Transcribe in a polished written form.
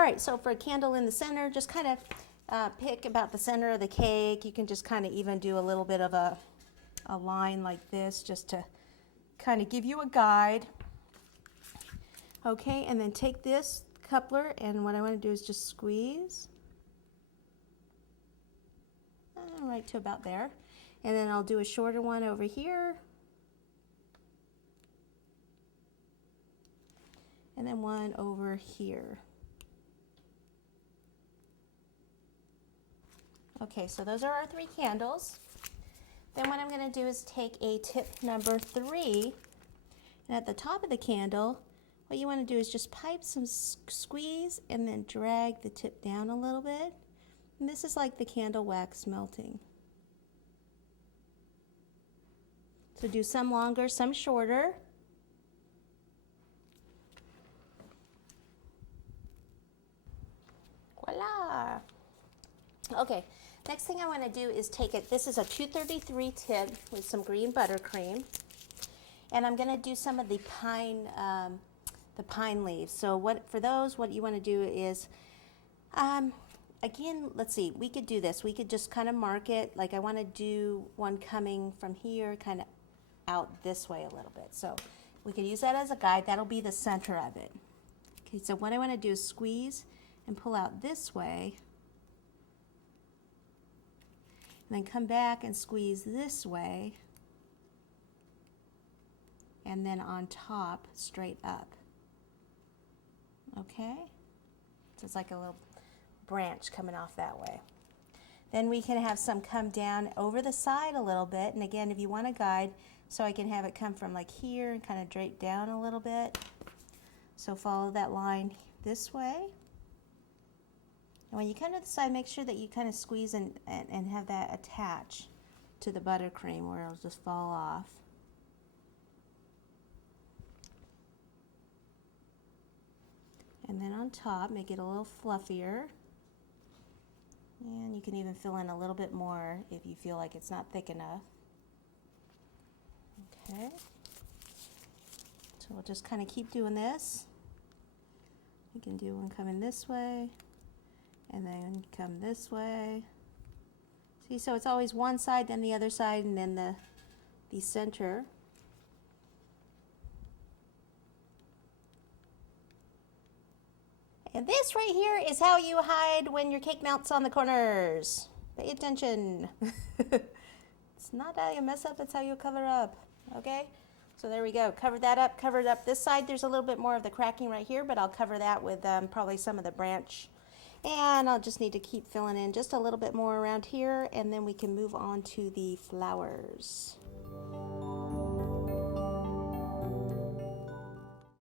All right, so for a candle in the center, just kind of pick about the center of the cake. You can just kind of even do a little bit of a line like this just to kind of give you a guide. Okay, and then take this coupler, and what I want to do is just squeeze right to about there, and then I'll do a shorter one over here, and then one over here. Okay, so those are our 3 candles. Then what I'm going to do is take a tip number 3, and at the top of the candle, what you want to do is just pipe some squeeze and then drag the tip down a little bit. And this is like the candle wax melting. So do some longer, some shorter. Voila! Okay, next thing I want to do is take it, this is a 233 tip with some green buttercream. And I'm going to do some of the pine leaves. So what you want to do is, again, let's see, we could do this. We could just kind of mark it, like I want to do one coming from here, kind of out this way a little bit. So we could use that as a guide. That'll be the center of it. Okay, so what I want to do is squeeze and pull out this way, and then come back and squeeze this way, and then on top, straight up. Okay? So it's like a little branch coming off that way. Then we can have some come down over the side a little bit, and again, if you want a guide, so I can have it come from like here and kind of drape down a little bit. So follow that line this way. And when you come to the side, make sure that you kind of squeeze and have that attach to the buttercream where it'll just fall off. And then on top, make it a little fluffier. And you can even fill in a little bit more if you feel like it's not thick enough. Okay. So we'll just kind of keep doing this. You can do one coming this way, and then come this way. See, so it's always one side, then the other side, and then the center. And this right here is how you hide when your cake melts on the corners. Pay attention. It's not how you mess up, it's how you cover up. Okay? So there we go. Cover that up, cover it up. This side, there's a little bit more of the cracking right here, but I'll cover that with probably some of the branch. And I'll just need to keep filling in just a little bit more around here, and then we can move on to the flowers.